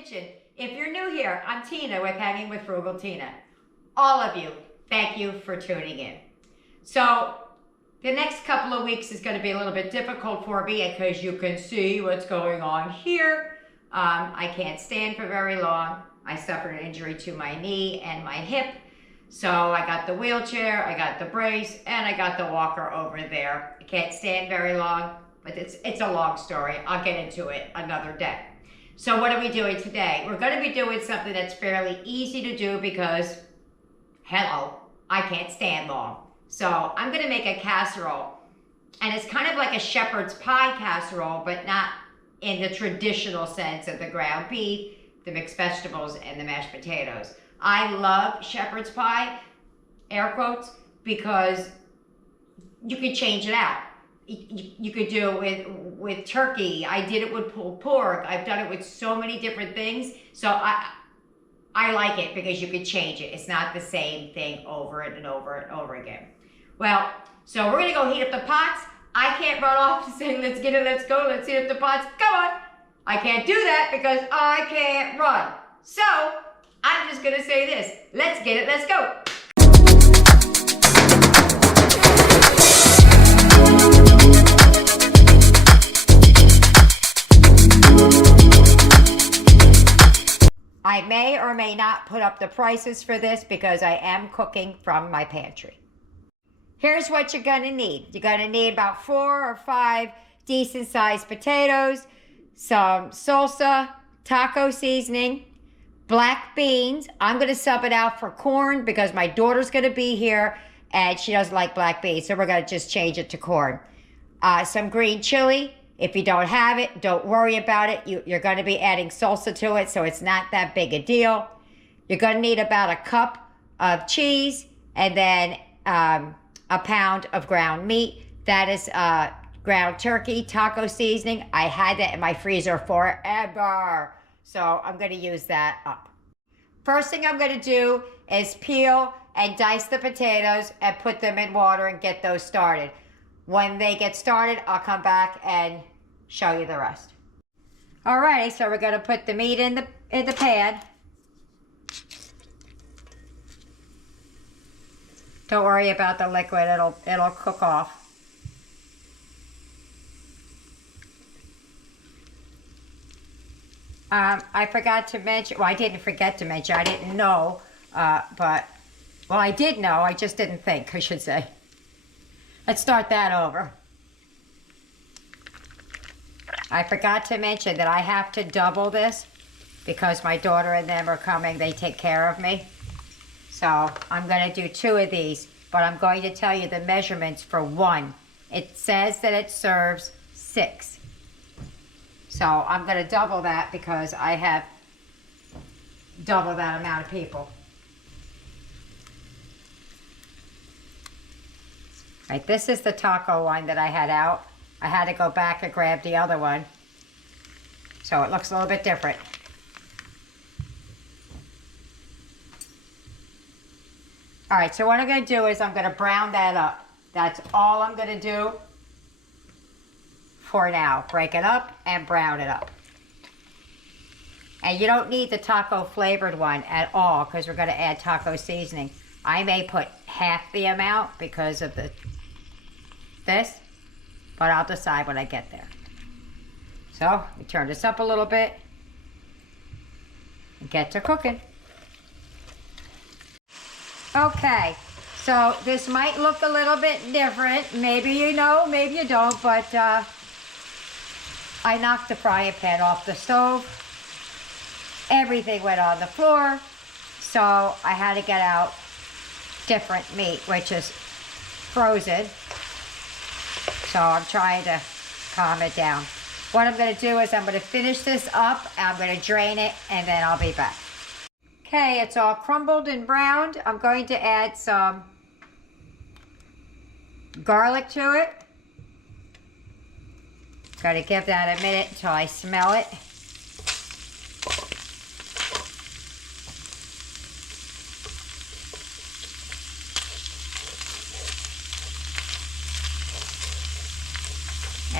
mention, if you're new here, I'm Tina with Hanging with Frugal Tina. All of you, thank you for tuning in. So the next couple of weeks is going to be a little bit difficult for me because you can see what's going on here. I can't stand for very long. I suffered an injury to my knee and my hip. So I got the wheelchair, I got the brace, and I got the walker over there. I can't stand very long, but it's a long story. I'll get into it another day. So what are we doing today? We're going to be doing something that's fairly easy to do because, hello, I can't stand long. So I'm going to make a casserole, and it's kind of like a shepherd's pie casserole, but not in the traditional sense of the ground beef, the mixed vegetables, and the mashed potatoes. I love shepherd's pie, air quotes, because you could change it out. You could do it with turkey. I did it with pulled pork. I've done it with so many different things. So I like it because you could change it. It's not the same thing over and over and over again. Well, so we're gonna go heat up the pots. I can't run off and say, let's get it, let's go, let's heat up the pots. Come on. I can't do that because I can't run. So I'm just gonna say this. Let's get it, let's go. I may or may not put up the prices for this because I am cooking from my pantry. Here's what you're gonna need. You're gonna need about 4 or 5 decent sized potatoes, some salsa, taco seasoning, black beans. I'm gonna sub it out for corn because my daughter's gonna be here and she doesn't like black beans, so we're gonna just change it to corn. Some green chili. If you don't have it, don't worry about it. You're going to be adding salsa to it, so it's not that big a deal. You're going to need about a cup of cheese and then a pound of ground meat. That is ground turkey, taco seasoning. I had that in my freezer forever, so I'm going to use that up. First thing I'm going to do is peel and dice the potatoes and put them in water and get those started. When they get started, I'll come back and show you the rest. Alrighty, so we're going to put the meat in the pan. Don't worry about the liquid, it'll cook off. I forgot to mention, well, I didn't forget to mention, I didn't know, well, I did know, I just didn't think, I should say. Let's start that over. I forgot to mention that I have to double this because my daughter and them are coming. They take care of me. So I'm going to do 2 of these, but I'm going to tell you the measurements for 1. It says that it serves 6. So I'm going to double that because I have double that amount of people. Right, this is the taco one that I had out. I had to go back and grab the other one. So it looks a little bit different. All right, so what I'm going to do is I'm going to brown that up. That's all I'm going to do for now. Break it up and brown it up. And you don't need the taco flavored one at all because we're going to add taco seasoning. I may put half the amount because of this, but I'll decide when I get there. So we turn this up a little bit and get to cooking. Okay, so this might look a little bit different. Maybe you know, maybe you don't, but I knocked the frying pan off the stove. Everything went on the floor, so I had to get out different meat, which is frozen. So I'm trying to calm it down. What I'm going to do is I'm going to finish this up, I'm going to drain it, and then I'll be back. Okay, it's all crumbled and browned. I'm going to add some garlic to it. Got to give that a minute until I smell it.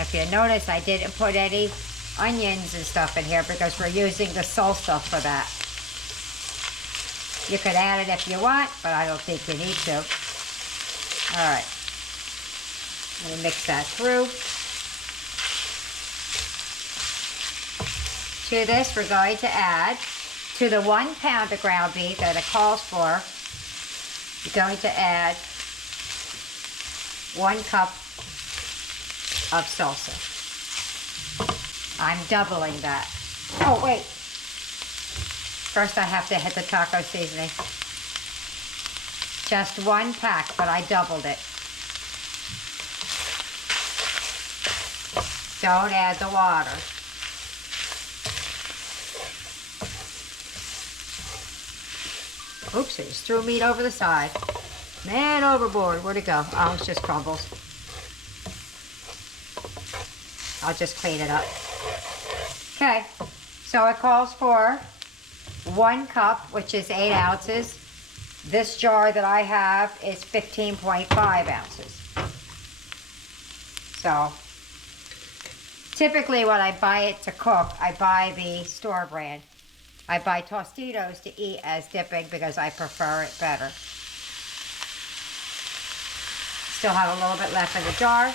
If you notice, I didn't put any onions and stuff in here because we're using the salsa for that. You could add it if you want, but I don't think you need to. All right. Let me mix that through. To this, we're going to add, to the 1 pound of ground beef that it calls for, you're going to add 1 cup of salsa. I'm doubling that. Oh, wait. First I have to hit the taco seasoning. Just 1 pack, but I doubled it. Don't add the water. Oops, I just threw meat over the side. Man overboard, where'd it go? Oh, it's just crumbles. I'll just clean it up. Okay, so it calls for 1 cup, which is 8 ounces. This jar that I have is 15.5 ounces. So, typically when I buy it to cook, I buy the store brand. I buy Tostitos to eat as dipping because I prefer it better. Still have a little bit left in the jar.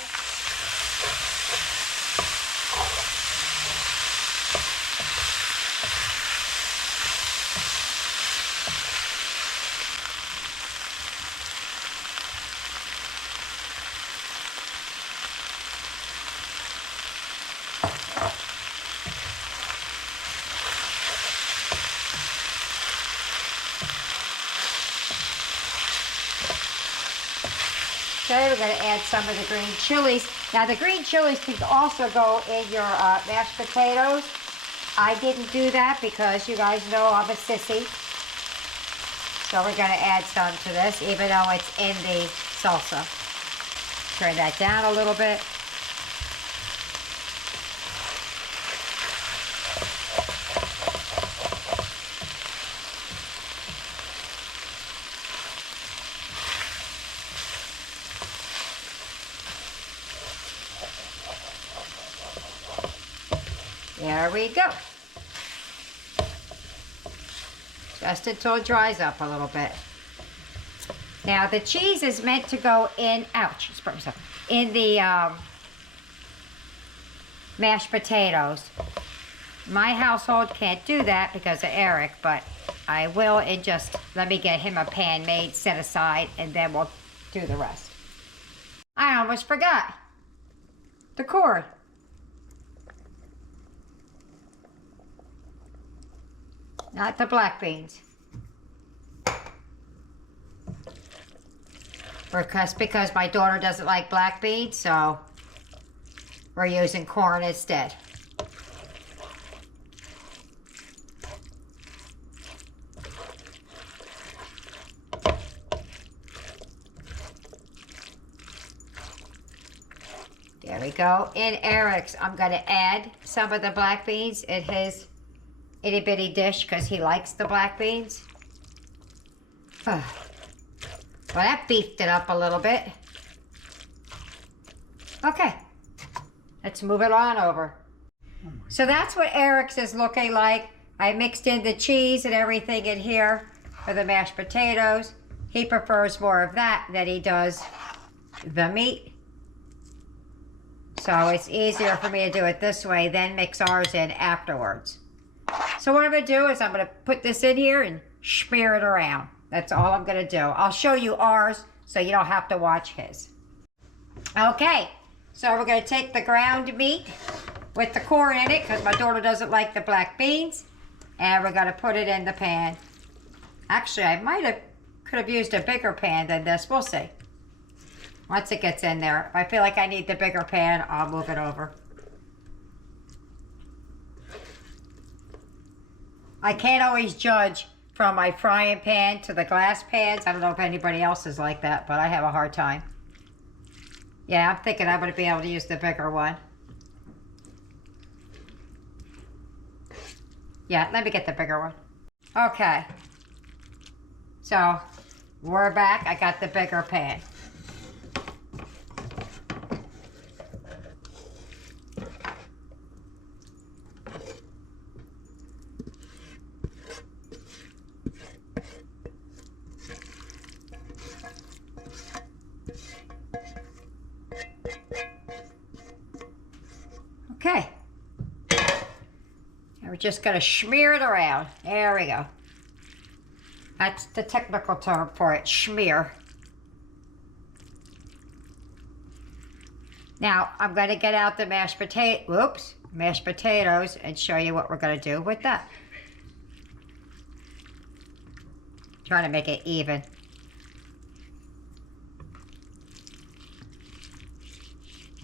Okay, we're going to add some of the green chilies. Now the green chilies can also go in your mashed potatoes. I didn't do that because you guys know I'm a sissy. So we're going to add some to this, even though it's in the salsa. Turn that down a little bit. There we go. Just until it dries up a little bit. Now the cheese is meant to go in, ouch, in the mashed potatoes. My household can't do that because of Eric, but I will and just let me get him a pan made, set aside, and then we'll do the rest. I almost forgot the cord. Not the black beans. Because my daughter doesn't like black beans, so we're using corn instead. There we go. In Eric's, I'm going to add some of the black beans in his itty bitty dish because he likes the black beans. Well, that beefed it up a little bit. Okay, let's move it on over. So that's what Eric's is looking like. I mixed in the cheese and everything in here for the mashed potatoes. He prefers more of that than he does the meat. So it's easier for me to do it this way, then mix ours in afterwards. So what I'm going to do is I'm going to put this in here and smear it around. That's all I'm going to do. I'll show you ours so you don't have to watch his. Okay, so we're going to take the ground meat with the corn in it because my daughter doesn't like the black beans. And we're going to put it in the pan. Actually, I could have used a bigger pan than this. We'll see. Once it gets in there. If I feel like I need the bigger pan, I'll move it over. I can't always judge from my frying pan to the glass pans. I don't know if anybody else is like that, but I have a hard time. Yeah, I'm thinking I'm going to be able to use the bigger one. Yeah, let me get the bigger one. Okay. So, we're back. I got the bigger pan. And we're just gonna smear it around. There we go. That's the technical term for it, smear. Now, I'm gonna get out the mashed potatoes and show you what we're gonna do with that. Trying to make it even.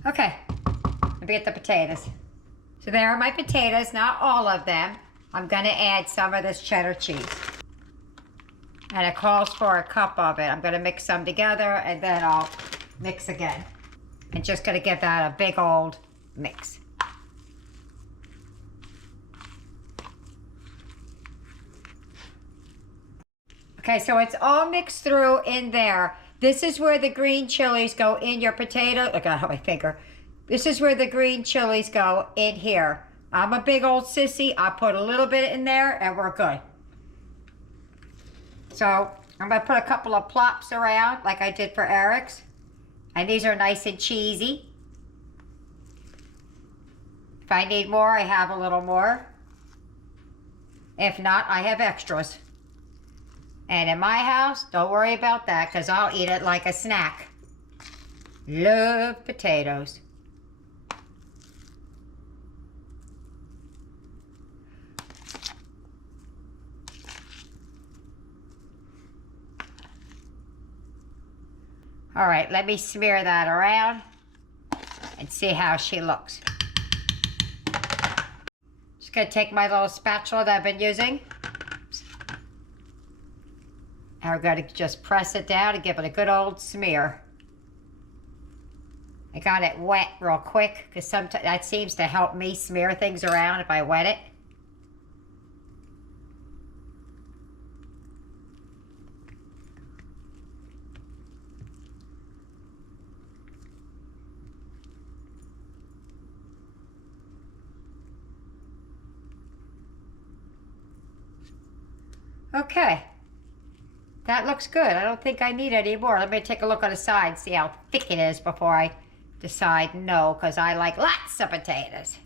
Okay, let me get the potatoes. So there are my potatoes, not all of them. I'm gonna add some of this cheddar cheese. And it calls for a cup of it. I'm gonna mix some together and then I'll mix again. And just gonna give that a big old mix. Okay, so it's all mixed through in there. This is where the green chilies go in your potato. Look at my finger. This is where the green chilies go in here. I'm a big old sissy. I put a little bit in there and we're good. So I'm gonna put a couple of plops around like I did for Eric's. And these are nice and cheesy. If I need more, I have a little more. If not, I have extras. And in my house, don't worry about that because I'll eat it like a snack. Love potatoes. All right, let me smear that around and see how she looks. Just gonna take my little spatula that I've been using. And we're gonna just press it down and give it a good old smear. I got it wet real quick because sometimes that seems to help me smear things around if I wet it. Okay, that looks good. I don't think I need any more. Let me take a look on the side, see how thick it is before I decide no, because I like lots of potatoes.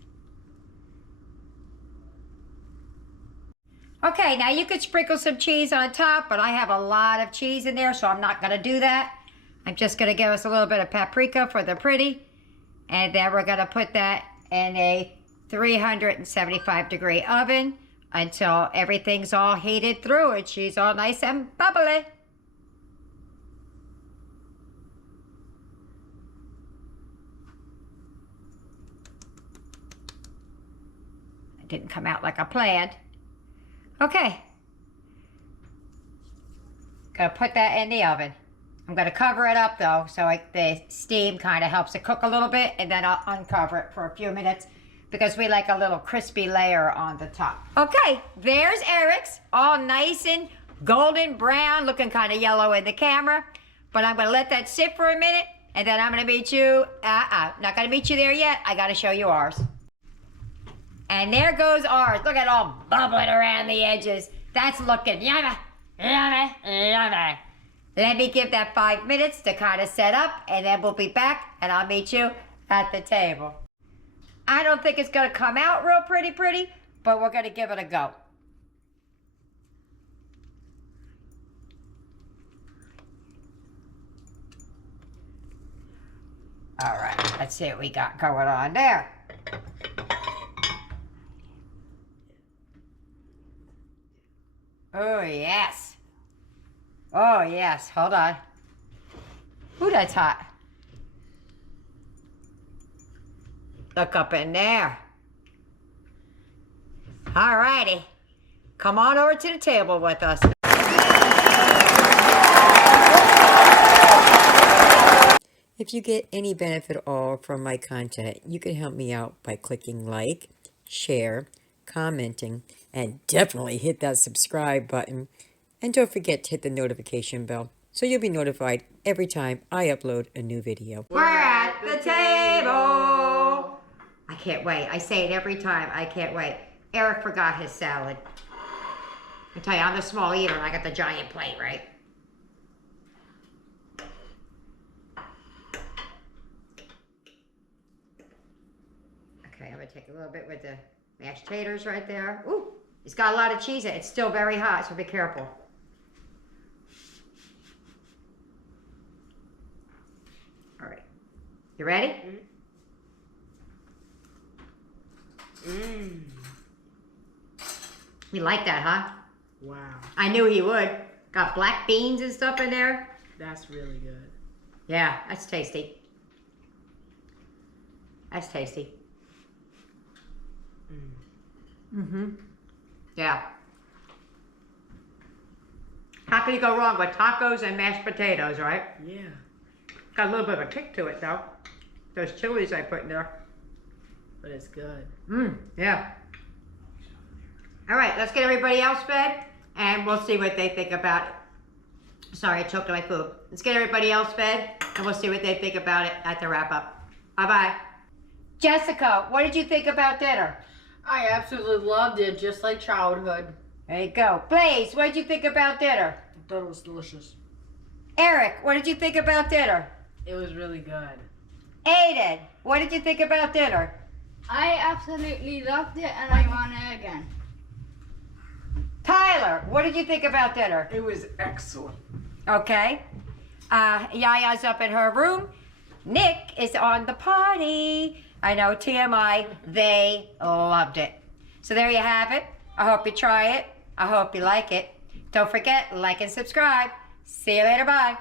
Okay, now you could sprinkle some cheese on top, but I have a lot of cheese in there, so I'm not gonna do that. I'm just gonna give us a little bit of paprika for the pretty, and then we're gonna put that in a 375-degree oven until everything's all heated through and she's all nice and bubbly. It didn't come out like I planned. Okay. Gonna put that in the oven. I'm gonna cover it up though, so the steam kind of helps it cook a little bit, and then I'll uncover it for a few minutes because we like a little crispy layer on the top. Okay, there's Eric's, all nice and golden brown, looking kind of yellow in the camera. But I'm gonna let that sit for a minute, and then I'm gonna meet you, not gonna meet you there yet. I gotta show you ours. And there goes ours. Look at it all bubbling around the edges. That's looking yummy, yummy, yummy. Let me give that 5 minutes to kind of set up, and then we'll be back, and I'll meet you at the table. I don't think it's gonna come out real pretty, but we're gonna give it a go. All right, let's see what we got going on there. Oh, yes. Oh, yes, hold on. Ooh, that's hot. Look up in there. All righty. Come on over to the table with us. If you get any benefit at all from my content, you can help me out by clicking like, share, commenting, and definitely hit that subscribe button. And don't forget to hit the notification bell so you'll be notified every time I upload a new video. We're at the table. I can't wait. I say it every time. I can't wait. Eric forgot his salad. I tell you, I'm the small eater and I got the giant plate, right? Okay, I'm gonna take a little bit with the Mashed taters right there. Ooh, it's got a lot of cheese in it. It's still very hot, so be careful. All right. You ready? Mmm. You like that, huh? Wow. I knew he would. Got black beans and stuff in there. That's really good. Yeah, that's tasty. That's tasty. Mm-hmm. Yeah. How can you go wrong with tacos and mashed potatoes, right? Yeah. Got a little bit of a kick to it, though. Those chilies I put in there. But it's good. Yeah. All right, let's get everybody else fed, and we'll see what they think about it. Sorry, I choked on my food. Let's get everybody else fed, and we'll see what they think about it at the wrap-up. Bye-bye. Jessica, what did you think about dinner? I absolutely loved it, just like childhood. There you go. Blaze, what did you think about dinner? I thought it was delicious. Eric, what did you think about dinner? It was really good. Aiden, what did you think about dinner? I absolutely loved it and I want it again. Tyler, what did you think about dinner? It was excellent. Okay. Yaya's up in her room. Nick is on the potty. I know, TMI, they loved it. So there you have it. I hope you try it. I hope you like it. Don't forget, like and subscribe. See you later, bye.